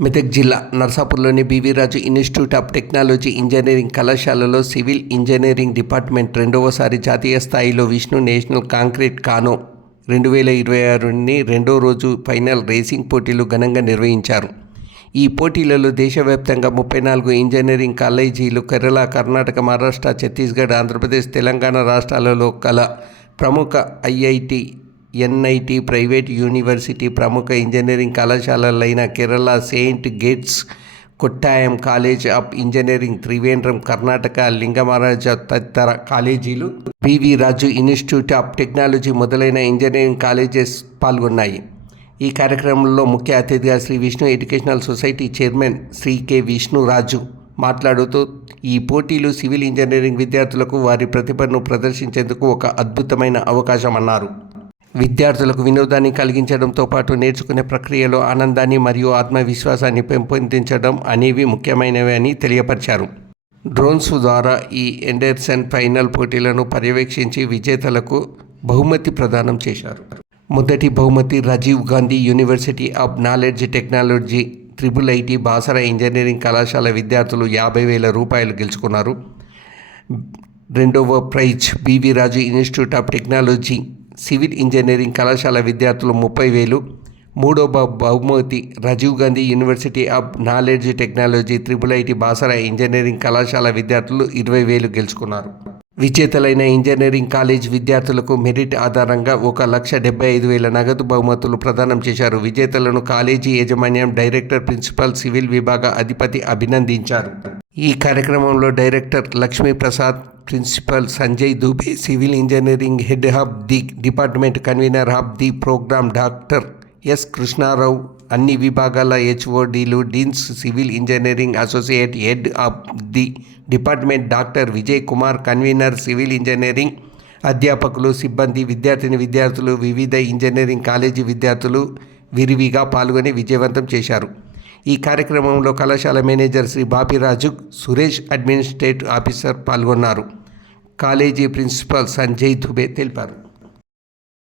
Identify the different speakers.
Speaker 1: మెదక్ జిల్లా నర్సాపూర్లోని BV Raju institute of technology engineering కళాశాలలో civil engineering department రెండవసారి జాతీయ స్థాయిలో విష్ణు నేషనల్ కాంక్రీట్ కానో రెండు వేల ఇరవై ఆరుని రెండో రోజు ఫైనల్ రేసింగ్ పోటీలు ఘనంగా నిర్వహించారు. ఈ పోటీలలో దేశవ్యాప్తంగా ముప్పై నాలుగు ఇంజనీరింగ్ కాలేజీలు కేరళ కర్ణాటక మహారాష్ట్ర ఛత్తీస్గఢ్ ఆంధ్రప్రదేశ్ తెలంగాణ రాష్ట్రాలలో కల ప్రముఖ ఐఐటి ఎన్ఐటి ప్రైవేట్ యూనివర్సిటీ ప్రముఖ engineering కళాశాలలైన Kerala Saint Gits Kottayam college of engineering Trivandrum Karnataka లింగమహారాజ తదితర కాలేజీలు PV Raju institute of technology మొదలైన ఇంజనీరింగ్ కాలేజెస్ పాల్గొన్నాయి. ఈ కార్యక్రమంలో ముఖ్య అతిథిగా Shri Vishnu educational society chairman Shri K. Vishnuraju మాట్లాడుతూ ఈ పోటీలు సివిల్ ఇంజనీరింగ్ విద్యార్థులకు వారి ప్రతిభను ప్రదర్శించేందుకు ఒక అద్భుతమైన అవకాశం అన్నారు విద్యార్థులకు వినోదాన్ని కలిగించడంతో పాటు నేర్చుకునే ప్రక్రియలో ఆనందాన్ని మరియు ఆత్మవిశ్వాసాన్ని పెంపొందించడం అనేవి ముఖ్యమైనవి అని తెలియపరిచారు. డ్రోన్స్ ద్వారా ఈ ఎండర్సన్ ఫైనల్ పోటీలను పర్యవేక్షించి విజేతలకు బహుమతి ప్రదానం చేశారు. మొదటి బహుమతి Rajiv Gandhi university of knowledge technology triple IT Basara engineering కళాశాల విద్యార్థులు యాభై వేల రూపాయలు గెలుచుకున్నారు. రెండవ prize BV Raju institute of technology civil engineering కళాశాల విద్యార్థులు ముప్పై వేలు మూడవ బహుమతి Rajiv Gandhi university of knowledge technology triple IT Basara engineering కళాశాల విద్యార్థులు ఇరవై వేలు గెలుచుకున్నారు. విజేతలైన ఇంజనీరింగ్ కాలేజ్ విద్యార్థులకు మెరిట్ ఆధారంగా ఒక లక్ష డెబ్బై ఐదు వేల నగదు బహుమతులు ప్రదానం చేశారు. విజేతలను కాలేజీ యాజమాన్యం డైరెక్టర్ ప్రిన్సిపల్ సివిల్ విభాగ అధిపతి అభినందించారు. ఈ కార్యక్రమంలో director Lakshmiprasad principal Sanjay Dubey civil engineering head of the department convener of the program doctor S Krishnarao అన్ని విభాగాల హెచ్ఓడీలు deans civil engineering associate head of the department doctor Vijay Kumar convener civil engineering అధ్యాపకులు సిబ్బంది విద్యార్థిని విద్యార్థులు వివిధ engineering college విద్యార్థులు విరివిగా పాల్గొని విజయవంతం చేశారు. ఈ కార్యక్రమంలో కళాశాల manager Shri Bapiraju Suresh administrative officer పాల్గొన్నారు. కాలేజీ ప్రిన్సిపాల్ సంజయ్ దుబే తెలిపారు.